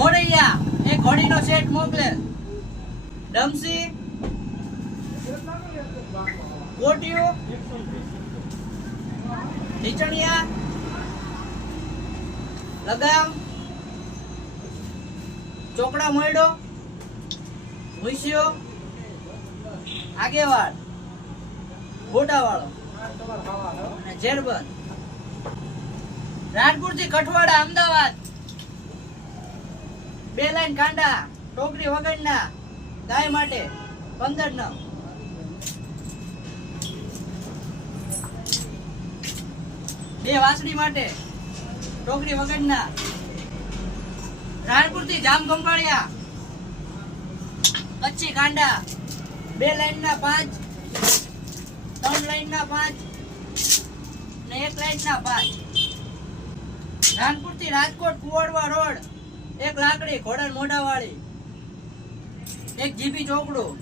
મોરૈયા એક ઘોડીનો સેટ મોકલે. ડમસી કોટિયું નીચણિયા લગામ ચોકડા મોયડો ભૂસ્યો આગેવાળ ગોટાવાળો અને જેડબંધ. રાજપુર થી કઠવાડા અમદાવાદ 2 લાઈન કાંડા ટોકરી વગરના ગાય માટે 15 નંગ. બે વાસળી માટે ટોકરી વગરના. રાણપુર થી જામ કંપાળિયા કચ્છી કાંડા 2 લાઈન ના 5, 3 લાઈન ના 5 ને 1 લાઈન ના 5. રાણપુર થી રાજકોટ કુવાડવા રોડ 1 લાકડી ઘોડા મોઢા વાળી 1 જીબી ચોકડું